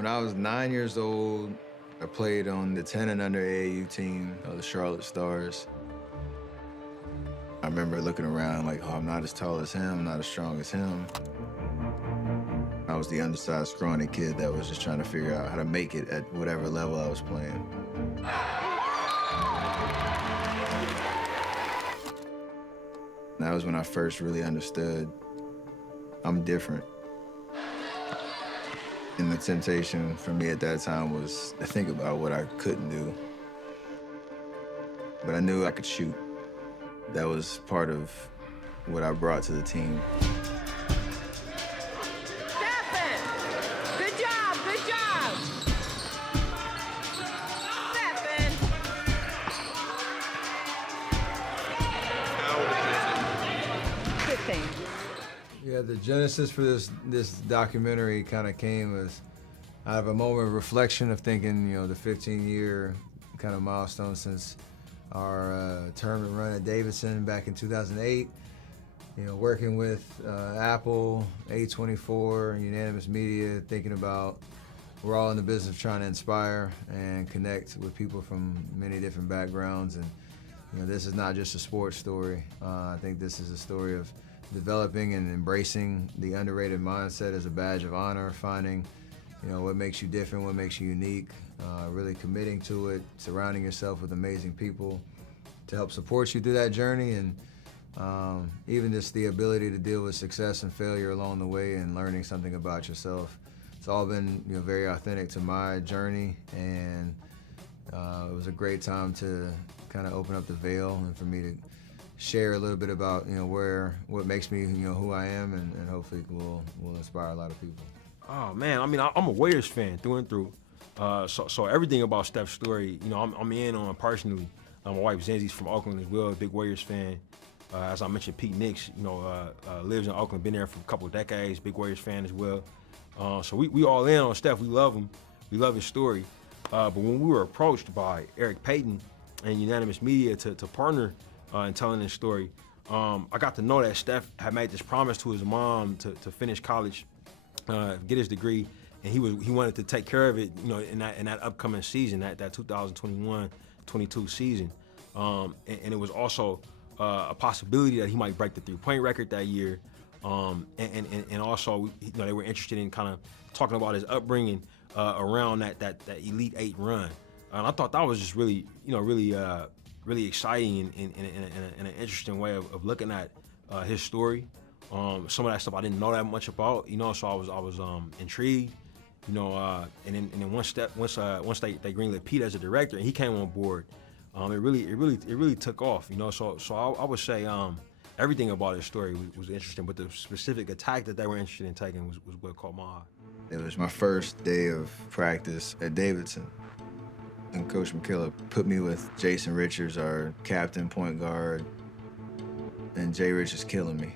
When I was 9 years old, I played on the 10 and under AAU team of the Charlotte Stars. I remember looking around like, oh, I'm not as tall as him, I'm not as strong as him. I was the undersized, scrawny kid that was just trying to figure out how to make it at whatever level I was playing. That was when I first really understood I'm different. And the temptation for me at that time was to think about what I couldn't do. But I knew I could shoot. That was part of what I brought to the team. Stephen! Good job, good job! Stephen! Good thing. Yeah, the genesis for this documentary kind of came as out of a moment of reflection of thinking, the 15-year kind of milestone since our tournament run at Davidson back in 2008. Working with Apple, A24, Unanimous Media, thinking about we're all in the business of trying to inspire and connect with people from many different backgrounds. And this is not just a sports story. I think this is a story of developing and embracing the underrated mindset as a badge of honor, finding what makes you different, what makes you unique, really committing to it, surrounding yourself with amazing people to help support you through that journey, and even just the ability to deal with success and failure along the way and learning something about yourself. It's all been very authentic to my journey, and it was a great time to kind of open up the veil and for me to share a little bit about what makes me who I am, and hopefully will inspire a lot of people. Oh man, I mean, I'm a Warriors fan through and through. So everything about Steph's story, I'm in on personally. My wife Zenzi's from Oakland as well, a big Warriors fan. As I mentioned, Pete Nix, lives in Oakland, been there for a couple of decades, big Warriors fan as well. So we all in on Steph. We love him. We love his story. But when we were approached by Eric Payton and Unanimous Media to partner in telling this story, I got to know that Steph had made this promise to his mom to finish college, get his degree, and he wanted to take care of it, in that upcoming season, that 2021-22 season, and it was also a possibility that he might break the three-point record that year, and also they were interested in kind of talking about his upbringing around that Elite Eight run, and I thought that was just really really exciting and in an interesting way of looking at his story. Some of that stuff I didn't know that much about, so I was intrigued, and then once they greenlit Pete as a director and he came on board, it really took off, So I would say everything about his story was interesting, but the specific attack that they were interested in taking was what caught my eye. It was my first day of practice at Davidson, and Coach McKillop put me with Jason Richards, our captain, point guard. And Jay Rich is killing me.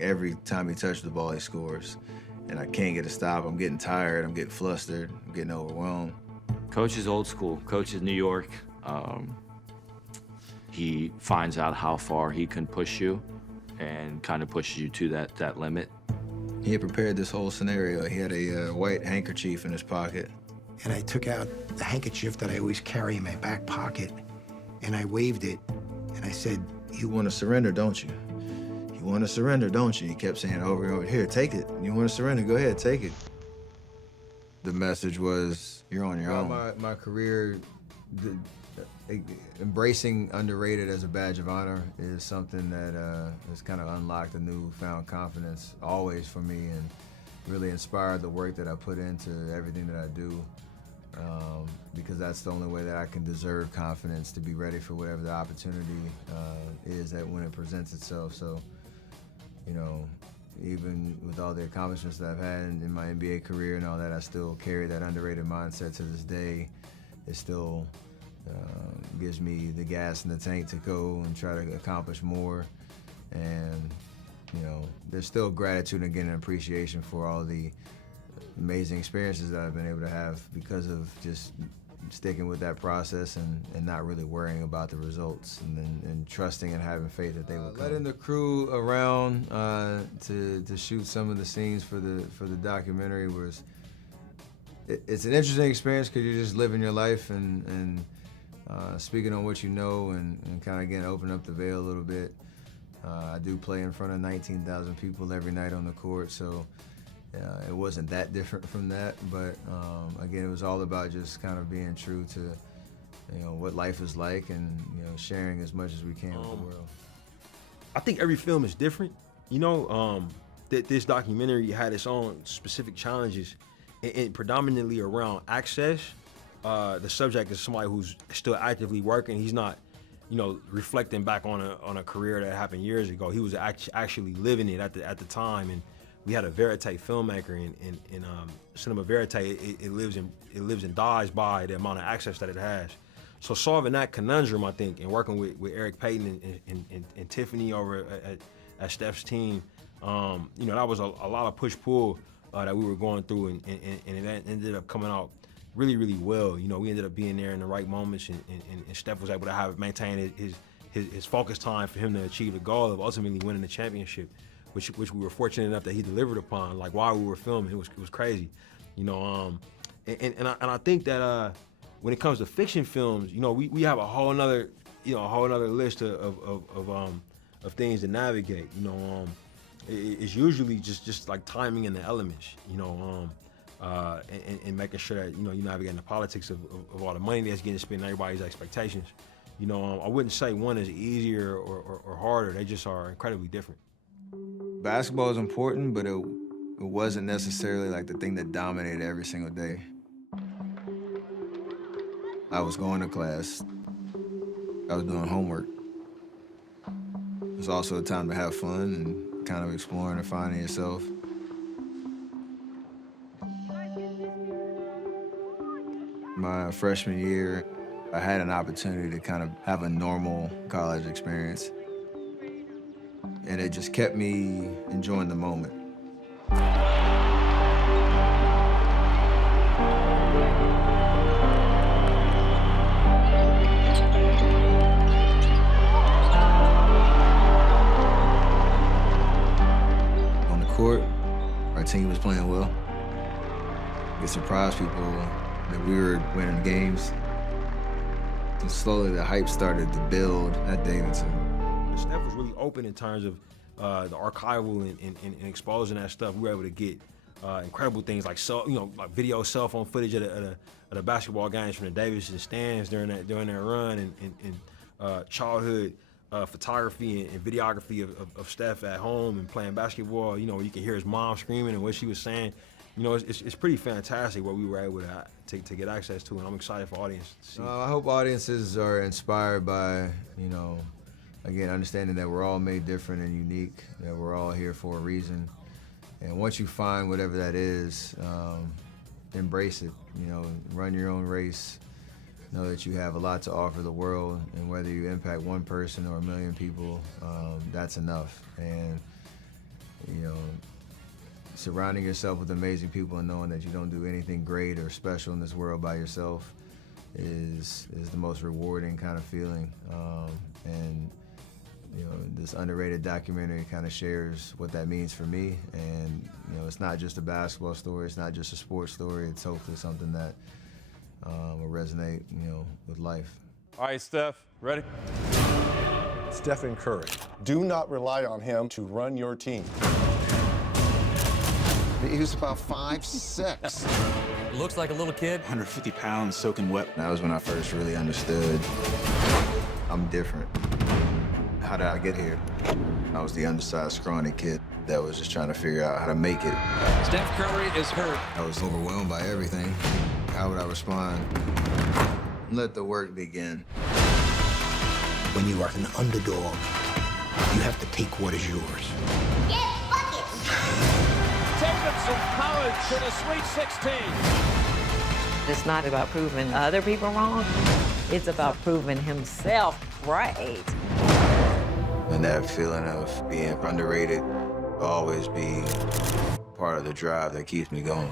Every time he touches the ball, he scores. And I can't get a stop. I'm getting tired. I'm getting flustered. I'm getting overwhelmed. Coach is old school. Coach is New York. He finds out how far he can push you and kind of pushes you to that limit. He had prepared this whole scenario. He had a white handkerchief in his pocket. And I took out the handkerchief that I always carry in my back pocket, and I waved it, and I said, "You want to surrender, don't you? You want to surrender, don't you?" He kept saying over and over, "Here, take it. You want to surrender? Go ahead, take it." The message was, you're on your own. My career, embracing underrated as a badge of honor is something that has kind of unlocked a newfound confidence always for me, and really inspired the work that I put into everything that I do. Because that's the only way that I can deserve confidence to be ready for whatever the opportunity is that when it presents itself. So, even with all the accomplishments that I've had in my NBA career and all that, I still carry that underrated mindset to this day. It still gives me the gas in the tank to go and try to accomplish more. And, there's still gratitude and again an appreciation for all the amazing experiences that I've been able to have because of just sticking with that process and not really worrying about the results, and trusting and having faith that they will come. Letting the crew around to shoot some of the scenes for the documentary it's an interesting experience because you're just living your life and speaking on what you know and kind of again open up the veil a little bit. I do play in front of 19,000 people every night on the court, so it wasn't that different from that. But again, it was all about just kind of being true to what life is like and sharing as much as we can with the world. I think every film is different. This documentary had its own specific challenges, and predominantly around access. The subject is somebody who's still actively working. He's not, reflecting back on a career that happened years ago. He was actually living it at the time, and we had a verite filmmaker, and cinema verite. It lives and dies by the amount of access that it has. So solving that conundrum, I think, and working with Eric Payton and Tiffany over at Steph's team, that was a lot of push-pull that we were going through, and it ended up coming out really, really well. We ended up being there in the right moments, and Steph was able to maintain his focus time for him to achieve the goal of ultimately winning the championship, which we were fortunate enough that he delivered upon. Like while we were filming, it was crazy, and I think that when it comes to fiction films, we have a whole nother list of things to navigate. It's usually just like timing and the elements, and making sure that you're navigating the politics of all the money that's getting spent and everybody's expectations. I wouldn't say one is easier or harder. They just are incredibly different. Basketball is important, but it wasn't necessarily like the thing that dominated every single day. I was going to class. I was doing homework. It was also a time to have fun and kind of exploring and finding yourself. My freshman year, I had an opportunity to kind of have a normal college experience. And it just kept me enjoying the moment. On the court, our team was playing well. It surprised people that we were winning games. And slowly the hype started to build at Davidson. Steph was really open in terms of the archival and exposing that stuff. We were able to get incredible things like like video cell phone footage of the basketball games from the Davidson stands during that run, and childhood photography and videography of Steph at home and playing basketball. Where you can hear his mom screaming and what she was saying. It's pretty fantastic what we were able to get access to, and I'm excited for audience to see. I hope audiences are inspired by, again, understanding that we're all made different and unique, that we're all here for a reason. And once you find whatever that is, embrace it, run your own race, know that you have a lot to offer the world, and whether you impact one person or 1 million people, that's enough. And, surrounding yourself with amazing people and knowing that you don't do anything great or special in this world by yourself is the most rewarding kind of feeling. And this underrated documentary kind of shares what that means for me. And it's not just a basketball story, it's not just a sports story, it's hopefully something that will resonate with life. All right, Steph, ready? Stephen Curry. Do not rely on him to run your team. He was about 5'6". Looks like a little kid. 150 pounds, soaking wet. That was when I first really understood I'm different. How did I get here? I was the undersized, scrawny kid that was just trying to figure out how to make it. Steph Curry is hurt. I was overwhelmed by everything. How would I respond? Let the work begin. When you are an underdog, you have to take what is yours. Get buckets! Davidson College to the Sweet 16. It's not about proving other people wrong. It's about proving himself right. And that feeling of being underrated will always be part of the drive that keeps me going.